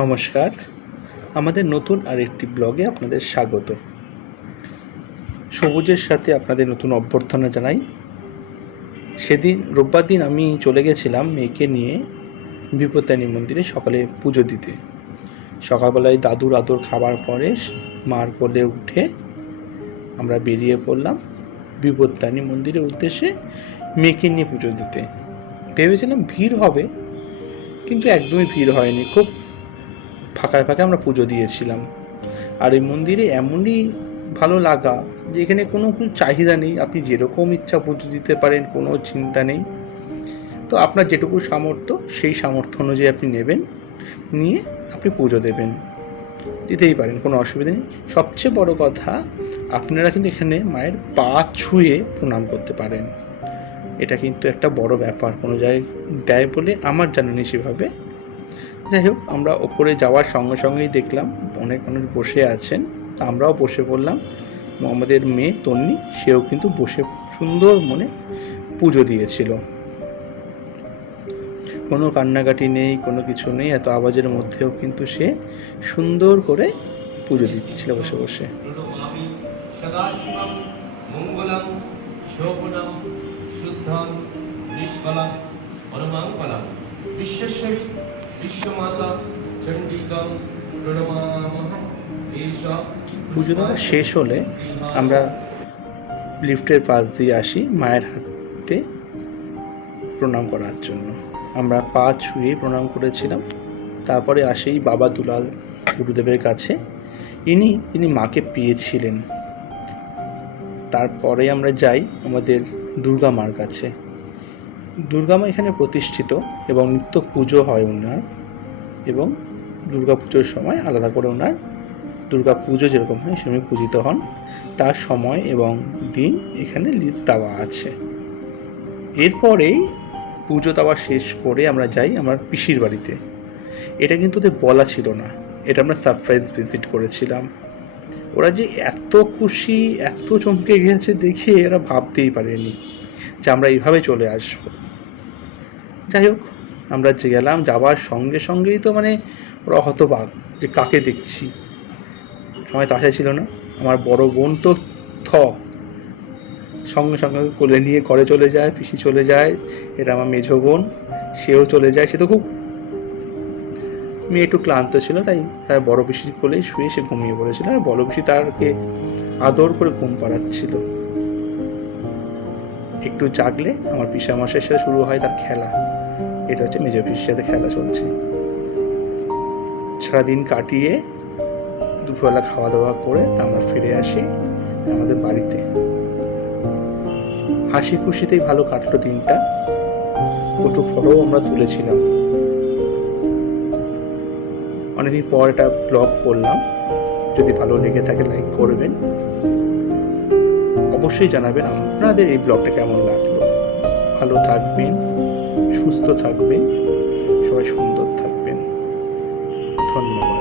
নমস্কার, আমাদের নতুন আরেকটি ব্লগে আপনাদের স্বাগত। সবুজের সাথে আপনাদের নতুন অভ্যর্থনা জানাই। সেদিন রোববার দিন আমি চলে গেছিলাম মেয়েকে নিয়ে বিপত্তারিণী মন্দিরে সকালে পুজো দিতে। সকালবেলায় দাদুর আদর খাবার পরে মার কোলে উঠে আমরা বেরিয়ে পড়লাম বিপত্তারিণী মন্দিরের উদ্দেশ্যে মেয়েকে নিয়ে পুজো দিতে। ভেবেছিলাম ভিড় হবে, কিন্তু একদমই ভিড় হয়নি। খুব ফাঁকায় ফাঁকায় আমরা পুজো দিয়েছিলাম। আর এই মন্দিরে এমনই ভালো লাগা যে এখানে কোনো চাহিদা নেই, আপনি যেরকম ইচ্ছা পুজো দিতে পারেন, কোনো চিন্তা নেই। তো আপনার যেটুকু সামর্থ্য সেই সামর্থ্য অনুযায়ী আপনি নেবেন, নিয়ে আপনি পুজো দেবেন, দিতেই পারেন, কোনো অসুবিধা নেই। সবচেয়ে বড় কথা, আপনারা কিন্তু এখানে মায়ের পা ছুঁয়ে প্রণাম করতে পারেন। এটা কিন্তু একটা বড় ব্যাপার, কোনো জায়গায় দেয় বলে আমার জানা নেই সেভাবে। যাই হোক, আমরা ওপরে যাওয়ার সঙ্গে সঙ্গেই দেখলাম অনেক মানুষ বসে আছেন। আমরাও বসে পড়লাম। আমাদের মেয়ে তন্নি, সেও কিন্তু বসে সুন্দর মনে পুজো দিয়েছিল। কোনো কান্নাকাটি নেই, কোনো কিছু নেই। এত আওয়াজের মধ্যেও কিন্তু সে সুন্দর করে পুজো দিচ্ছিল বসে বসে। পুজো দেওয়া শেষ হলে আমরা লিফটের পাশ দিয়ে আসি মায়ের হাতে প্রণাম করার জন্য। আমরা পা ছুঁয়ে প্রণাম করেছিলাম। তারপরে আসি বাবা দুলাল গুরুদেবের কাছে। ইনি মাকে পেয়েছিলেন। তারপরে আমরা যাই আমাদের দুর্গা মার কাছে। দুর্গা মা এখানে প্রতিষ্ঠিত এবং নিত্য পুজো হয় ওনার, এবং দুর্গা পুজোর সময় আলাদা করে ওনার দুর্গা পুজো যেরকম হয় সেরকম পূজিত হন। তার সময় এবং দিন এখানে লিস্ট দেওয়া আছে। এরপরেই পুজো দেওয়া শেষ করে আমরা যাই আমার পিসির বাড়িতে। এটা কিন্তু ওদের বলা ছিল না, এটা আমরা সারপ্রাইজ ভিজিট করেছিলাম। ওরা যে এত খুশি, এত চমকে গেছে দেখে, এরা ভাবতেই পারেনি যে আমরা এইভাবে চলে আসবো। যাই হোক, আমরা যে গেলাম, যাওয়ার সঙ্গে সঙ্গেই তো ওরা হতবাক যে কাকে দেখছি। আমার তো আশা ছিল না। আমার বড় বোন তো সঙ্গে সঙ্গে কোলে নিয়ে ঘরে চলে যায়, পিসি চলে যায়। এটা আমার মেঝো বোন, সেও চলে যায়। সে তো খুব, মেয়ে একটু ক্লান্ত ছিল, তাই তার বড় পিসির কোলেই শুয়ে সে ঘুমিয়ে পড়েছিল। আর বড় পিসি তারকে আদর করে ঘুম পাড়াচ্ছিল। একটু জাগলে আমার পিসামশাইয়ের সাথে শুরু হয় তার খেলা। এটা হচ্ছে মেজো পিসির সাথে খেলা চলছে। সারাদিন কাটিয়ে দুপুরবেলা খাওয়া দাওয়া করে আমরা ফিরে আসি আমাদের বাড়িতে। হাসি খুশিতেই ভালো কাটলো দিনটা। দুটো ফটোও আমরা তুলেছিলাম। অনেকদিন পর একটা ব্লগ করলাম। যদি ভালো লেগে থাকে লাইক করবেন, অবশ্যই জানাবেন আপনাদের এই ব্লগটা কেমন লাগলো। ভালো থাকবেন, সুস্থ থাকবেন, সবাই সুন্দর থাকবেন। ধন্যবাদ।